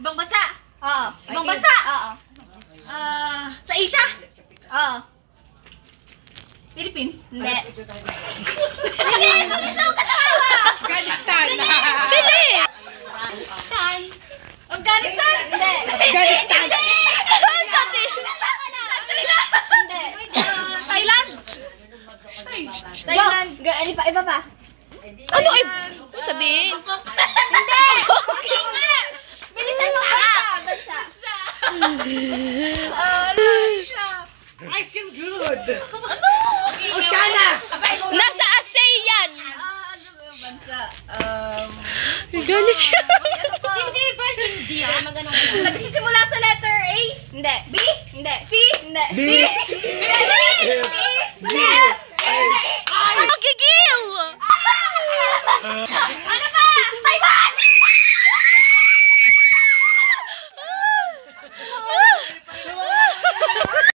Ibang bansa? Oo. Ibang bansa? Oo. Sa Asia? Oo. Philippines? Hindi. Bilis! Bilis ako katawa! Afghanistan! Bilis! Saan? Afghanistan? Hindi. Afghanistan! Hindi. Thailand? Thailand? Go! Ano pa? Iba pa? Ano ay? Ano sabihin? Hindi! Okay nga! Bilisan mo bansa! Russia? I feel good! Ano? Oceana! Nasa ASEAN! Ano ba yung bansa? Galit siya. Hindi ba? Hindi. Magano ka na? Nagsisimula sa letter A? Hindi. B? Hindi. C? Hindi. Di!